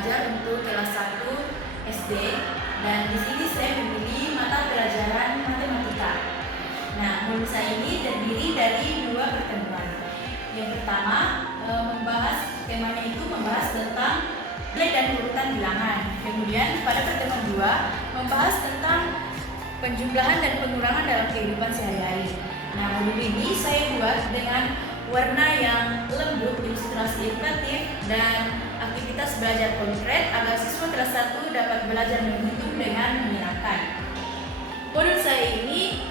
ajar untuk kelas 1 SD dan di sini saya memilih mata pelajaran matematika. Nah, modul saya ini terdiri dari 2 pertemuan. Yang pertama, temanya itu membahas tentang nilai dan urutan bilangan. Kemudian pada pertemuan 2 membahas tentang penjumlahan dan pengurangan dalam kehidupan sehari-hari. Nah, modul ini saya buat dengan warna yang lembut, ilustrasi edukatif, dan aktivitas belajar konkret agar siswa kelas 1 dapat belajar menghitung dengan menyenangkan. Modul saya ini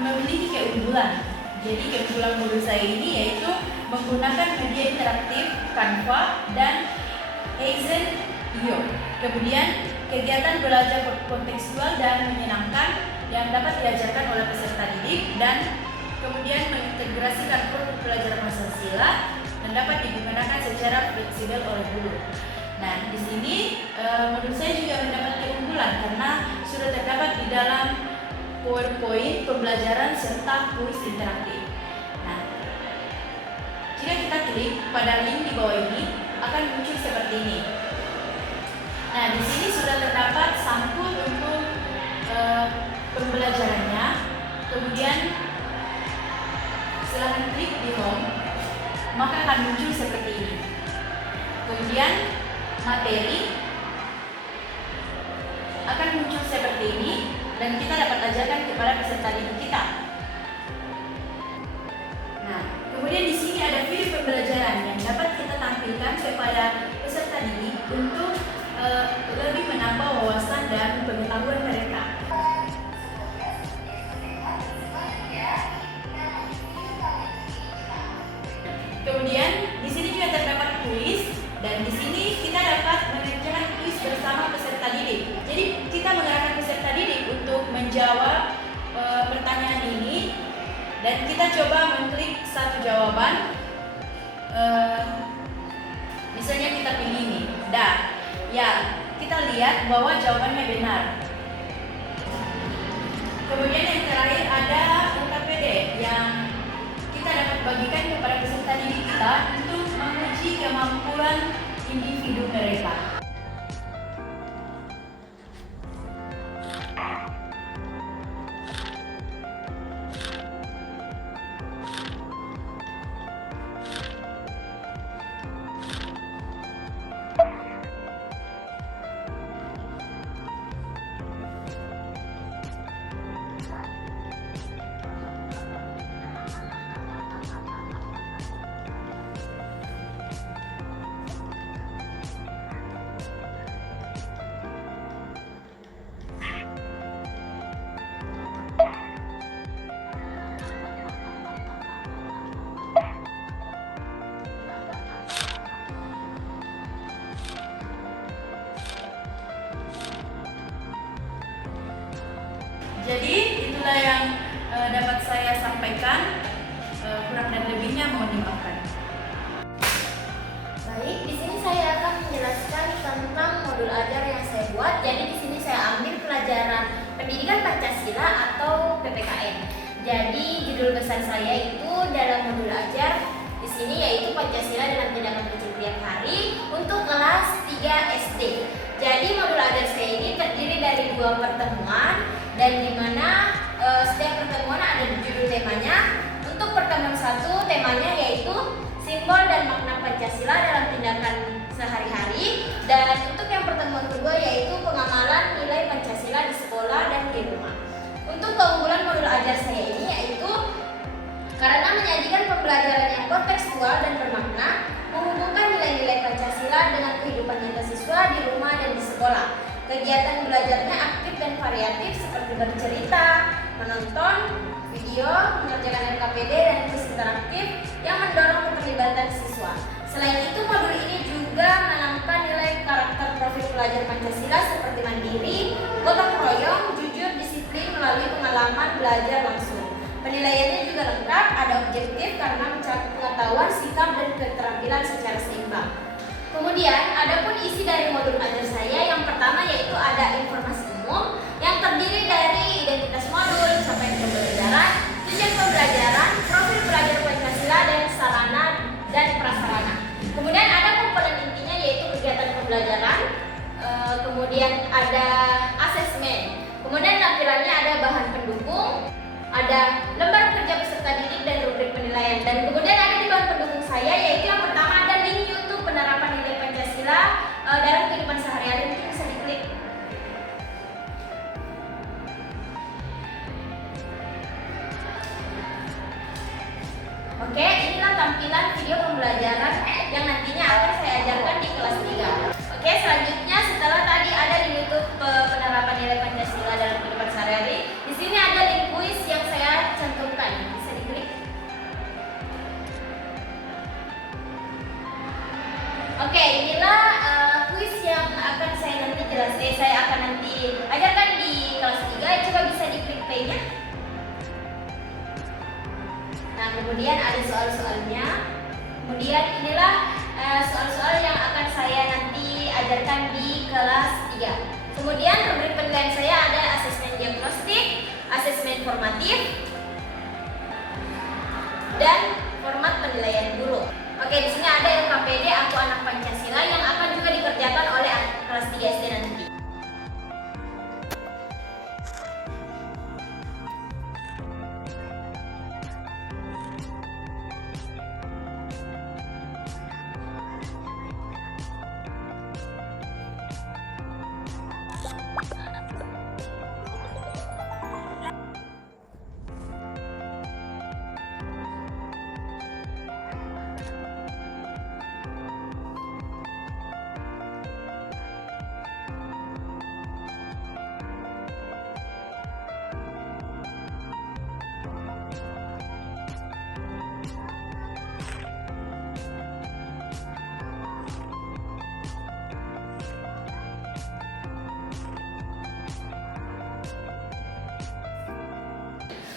memiliki keunggulan. Jadi keunggulan modul saya ini yaitu menggunakan media interaktif Canva dan Eizen.io. Kemudian kegiatan belajar kontekstual dan menyenangkan yang dapat diajarkan oleh peserta didik dan kemudian mengintegrasikan produk pelajaran Pancasila dan dapat digunakan secara fleksibel oleh guru. Nah, di sini modul saya juga mendapat keunggulan karena sudah terdapat di dalam PowerPoint pembelajaran serta kuis interaktif. Nah, jika kita klik pada link di bawah ini akan muncul seperti ini. Nah, di sini sudah terdapat sampul untuk pembelajarannya. Kemudian silahkan klik di home, maka akan muncul seperti ini. Kemudian materi akan muncul seperti ini dan kita dapat ajarkan kepada peserta didik kita. Nah, kemudian di sini ada video pembelajaran yang dapat kita tampilkan kepada peserta didik untuk lebih menambah wawasan dan pengetahuan mereka. Kemudian di sini juga terdapat kuis dan di sini kita dapat mengerjakan kuis bersama peserta didik. Jadi kita mengarahkan peserta didik untuk menjawab pertanyaan ini dan kita coba mengklik satu jawaban. Misalnya kita pilih ini, ya kita lihat bahwa jawabannya benar. Kemudian yang terakhir ada UKPD yang kita dapat bagikan kepada peserta didik kita untuk menguji kemampuan individu mereka. Jadi itulah yang dapat saya sampaikan, kurang dan lebihnya mohon dimaafkan. Baik, di sini saya akan menjelaskan tentang modul ajar yang saya buat. Jadi di sini saya ambil pelajaran Pendidikan Pancasila atau PPKN. Jadi judul besar saya itu dalam modul ajar di sini yaitu Pancasila dalam tindakan kecil tiap hari untuk kelas 3 SD. Jadi modul ajar saya ini terdiri dari 2 pertemuan dan di mana setiap pertemuan ada judul temanya. Untuk pertemuan 1 temanya yaitu simbol dan makna Pancasila dalam tindakan sehari-hari, dan untuk yang pertemuan kedua yaitu pengamalan nilai Pancasila di sekolah dan di rumah. Untuk keunggulan modul ajar saya ini yaitu karena menyajikan pembelajaran yang kontekstual dan bermakna, menghubungkan nilai-nilai Pancasila dengan kehidupan nyata siswa di rumah dan di sekolah. Kegiatan belajarnya aktif dan variatif seperti bercerita, menonton video, mengerjakan LKPD dan kuis interaktif yang mendorong keterlibatan siswa. Selain itu, modul ini juga menanamkan nilai karakter profil pelajar Pancasila seperti mandiri, gotong royong, jujur, disiplin melalui pengalaman belajar langsung. Penilaiannya juga lengkap, ada objektif karena mencakup pengetahuan, sikap, dan keterampilan secara seimbang. Kemudian, adapun isi dari modul ajar saya yang pertama yaitu ada informasi umum yang terdiri dari identitas modul, capaian pembelajaran, tujuan pembelajaran, profil pelajar Pancasila, dan sarana dan prasarana. Kemudian ada komponen intinya yaitu pembelajaran, kemudian ada asesmen, kemudian lampirannya ada bahan pendukung, ada lembar kerja peserta didik dan rubrik penilaian, dan kemudian ada di bahan pendukung saya, yaitu yang pertama ada link YouTube penerapan nilai Pancasila dalam kehidupan sehari-hari. Mungkin bisa diklik. Oke, inilah tampilan video pembelajaran yang nantinya akan saya ajarkan di kelas 3. Oke, selanjutnya setelah tadi ada di YouTube penerapan nilai Pancasila dalam kehidupan sehari-hari, di sini ada link kuis yang saya cantumkan. Bisa diklik. Oke, inilah kuis yang akan saya nanti saya akan nanti ajarkan di kelas 3. Coba bisa diklik play-nya. Nah, kemudian ada soal-soalnya. Kemudian inilah soal-soal yang akan saya nanti ajarkan di kelas 3. Kemudian rubrik penilaian saya ada asesmen diagnostik, asesmen formatif, dan format penilaian guru. Oke, di sini ada LKPD Aku Anak Pancasila yang akan juga dikerjakan oleh kelas 3 SD nanti.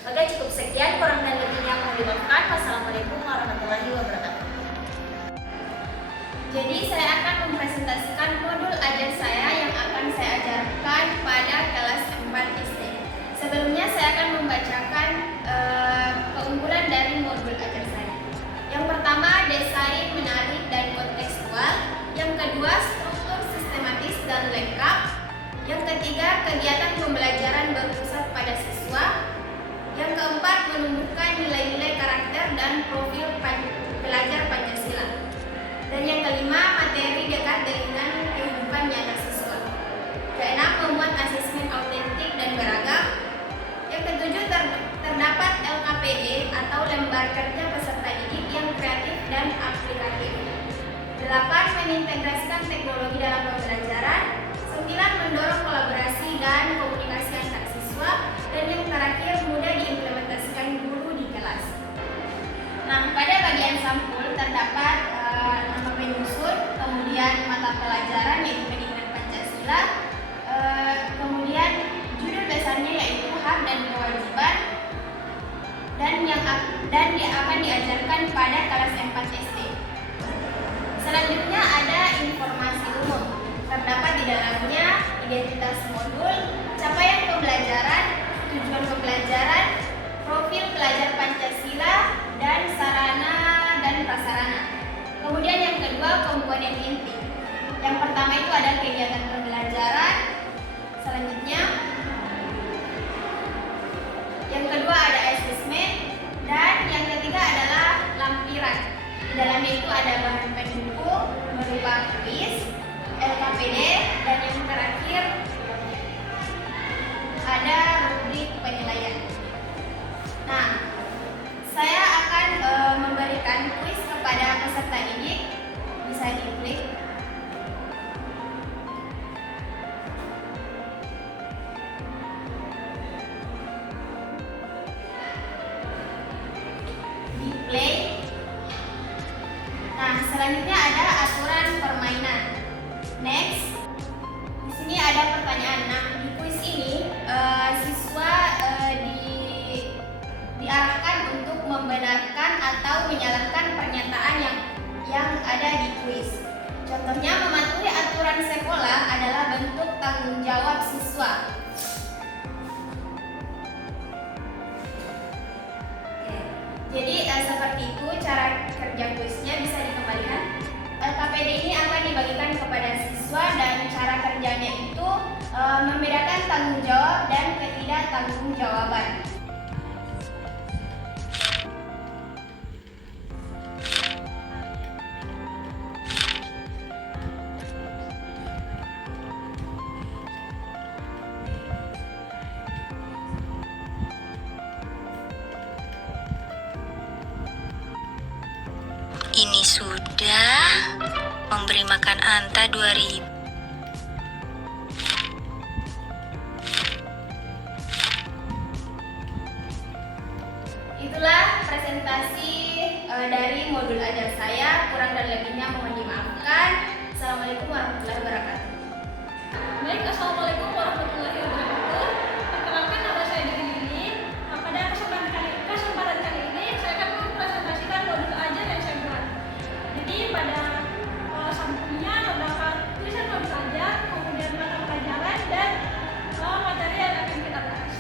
Oke, cukup sekian, kurang dan lebihnya mohon dimaafkan. Wassalamualaikum warahmatullahi wabarakatuh. Jadi saya akan mempresentasikan modul ajar saya yang akan saya ajarkan pada kelas 4 SD. Sebelumnya saya akan membacakan keunggulan dari modul ajar saya. Yang pertama, desain menarik dan kontekstual. Yang kedua, struktur sistematis dan lengkap. Yang ketiga, kegiatan pembelajaran berpusat pada siswa. Yang keempat, menumbuhkan nilai-nilai karakter dan profil pelajar Pancasila. Dan yang kelima, materi dekat dengan kehidupan nyata siswa. Keenam, membuat asesmen autentik dan beragam. Yang ketujuh, terdapat LKPD atau lembar kerja peserta didik yang kreatif dan aplikatif. 8. Mengintegrasikan teknologi dalam pembelajaran. 9. Mendorong kolaborasi dan komunikasi antar siswa. Dan yang terakhir, mudah diimplementasikan guru di kelas. Nah, pada bagian sampul terdapat nama penyusun, kemudian mata pelajaran yaitu pendidikan Pancasila, kemudian judul besarnya yaitu hak dan kewajiban, dan yang akan diajarkan pada kelas 4 SD. Selanjutnya ada informasi umum. Terdapat di dalamnya identitas modul, capaian pembelajaran, tujuan pembelajaran, profil pelajar Pancasila, dan sarana dan prasarana. Kemudian yang kedua, komponen inti. Yang pertama itu ada kegiatan pembelajaran. Selanjutnya, yang kedua ada asesmen, dan yang ketiga adalah lampiran. Di dalamnya itu ada bahan pendukung berupa kuis, LKPD, dan yang terakhir ada rubrik penilaian. Nah, saya akan memberikan kuis kepada peserta didik. Bisa diklik. Di play. Nah, selanjutnya ada aturan permainan. Next. Di sini ada pertanyaan. Nah, di kuis ini siswa diarahkan untuk membenarkan atau menyalahkan pernyataan yang ada di kuis. Contohnya, mematuhi aturan sekolah adalah bentuk tanggung jawab siswa. Jadi seperti itu cara kerja kuisnya, bisa dikembalikan. LKPD ini akan dibagikan kepada siswa dan ketidaktanggungjawaban. Ini sudah memberi makan Anta 2000. Itulah presentasi dari modul ajar saya. Kurang dan lebihnya mohon dimaafkan. Assalamualaikum warahmatullahi wabarakatuh. Baik, assalamualaikum warahmatullahi wabarakatuh. Perkenalkan, nama saya Dewi Lili. Pada kesempatan kali ini saya akan mempresentasikan modul ajar yang saya buat. Jadi pada sampulnya terdapat tulisan modul ajar, kemudian mata pelajaran dan materi yang akan kita bahas.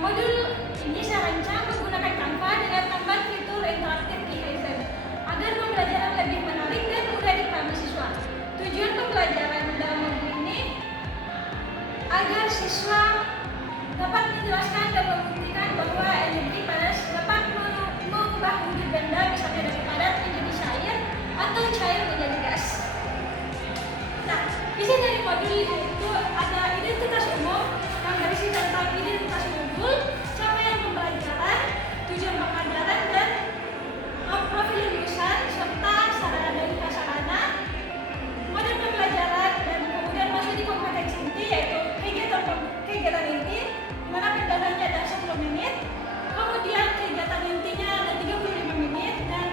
Modul ini saya rancang menggunakan Canva dengan tambahan fitur interaktif di Kaizen agar pembelajaran lebih menarik dan mudah dipahami siswa. Tujuan pembelajaran dalam modul ini agar siswa dapat menjelaskan dan membuktikan bahwa energi panas dapat mengubah wujud benda, misalnya dari padat menjadi cair atau cair menjadi gas. Nah, isi dari modul itu ada identitas umum yang berisi tentang identitas modul, capaian pembelajaran, tujuan pembelajaran, dan profil lulusan serta sarana dan prasarana, model pembelajaran, dan kemudian masuk di kompetensi inti yaitu kegiatan inti di mana pendalamannya ada 10 menit, kemudian kegiatan intinya ada 35 menit dan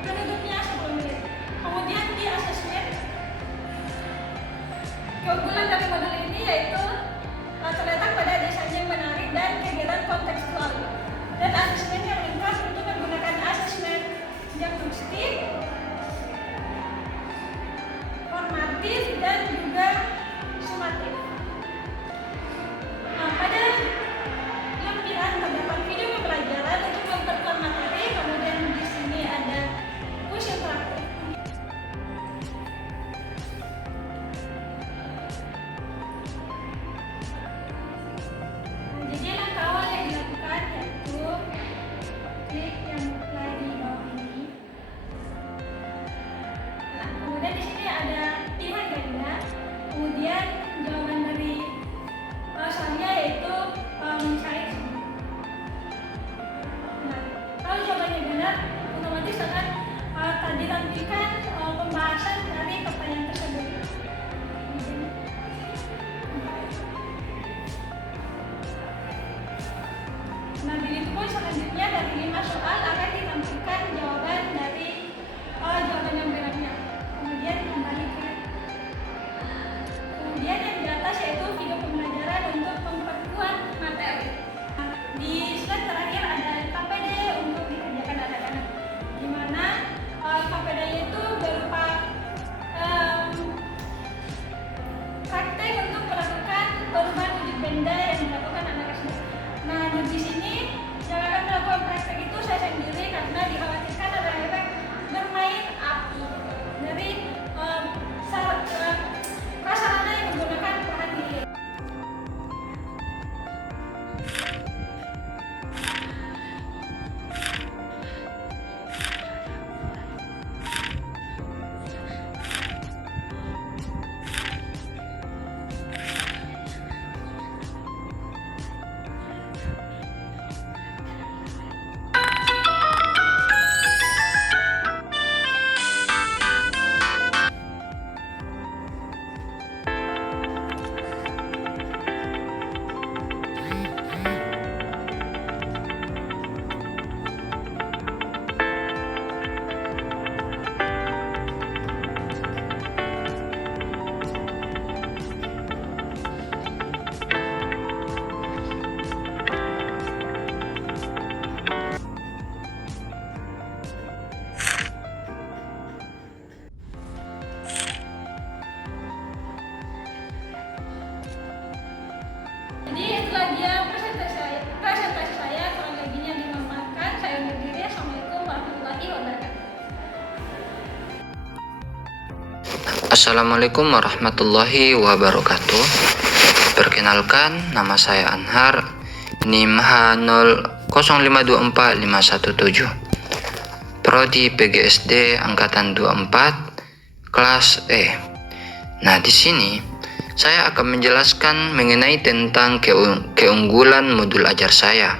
penutupnya 10 menit. Kemudian di asesmen keunggulan dari modul ini yaitu terletak pada desain yang menarik dan kegiatan kontekstual, dan asesmen yang lengkap untuk menggunakan asesmen diagnostik, formatif, dan juga sumatif. Pada lampiran terdapat video pembelajaran untuk memperkuat materi, kemudian di sini ada kuis interaktif. Jadi langkah awal yang dilakukan yaitu klik yang mulai di bawah ini. Nah, kemudian di sini ada pilihan ganda, kemudian jawaban dari soalnya yaitu mencari. Nah, kalau jawabannya benar, otomatis akan ditampilkan pembahasan dari pertanyaan tersebut. Nah, begitu pun selanjutnya dari 5 soal akan ditampilkan jawaban dari jawaban yang benarnya. Kemudian kembali ke kemudian yang di atas yaitu video pembelajaran untuk memperkuat materi. Nah, di slide terakhir ada KPD untuk dikerjakan anak-anak, di mana KPD itu baru Assalamualaikum warahmatullahi wabarakatuh. Perkenalkan, nama saya Anhar, NIM H005245117, Prodi PGSD angkatan 24, kelas E. Nah, di sini saya akan menjelaskan mengenai tentang keunggulan modul ajar saya.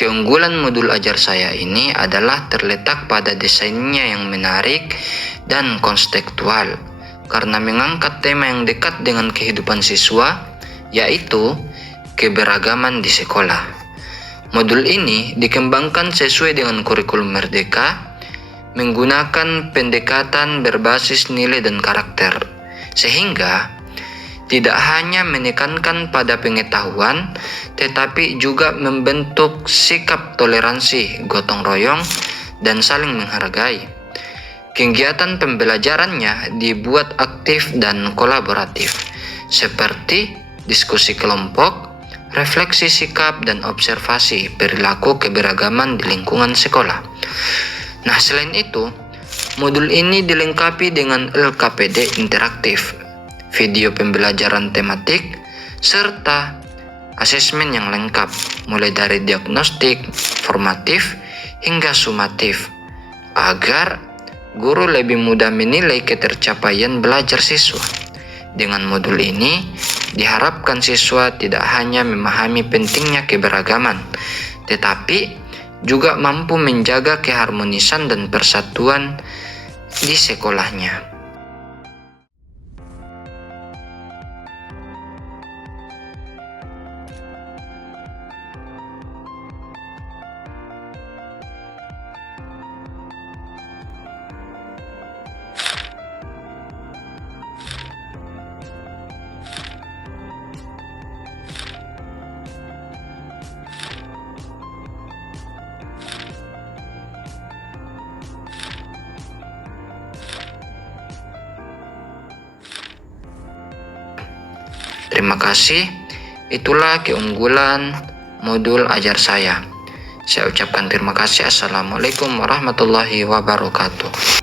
Keunggulan modul ajar saya ini adalah terletak pada desainnya yang menarik dan konstekstual, karena mengangkat tema yang dekat dengan kehidupan siswa, yaitu keberagaman di sekolah. Modul ini dikembangkan sesuai dengan kurikulum Merdeka, menggunakan pendekatan berbasis nilai dan karakter, sehingga tidak hanya menekankan pada pengetahuan, tetapi juga membentuk sikap toleransi, gotong royong, dan saling menghargai. Kegiatan pembelajarannya dibuat aktif dan kolaboratif, seperti diskusi kelompok, refleksi sikap, dan observasi perilaku keberagaman di lingkungan sekolah. Nah, selain itu, modul ini dilengkapi dengan LKPD interaktif, video pembelajaran tematik, serta asesmen yang lengkap, mulai dari diagnostik, formatif, hingga sumatif, agar guru lebih mudah menilai ketercapaian belajar siswa. Dengan modul ini, diharapkan siswa tidak hanya memahami pentingnya keberagaman, tetapi juga mampu menjaga keharmonisan dan persatuan di sekolahnya. Terima kasih. Itulah keunggulan modul ajar saya. Saya ucapkan terima kasih. Assalamualaikum warahmatullahi wabarakatuh.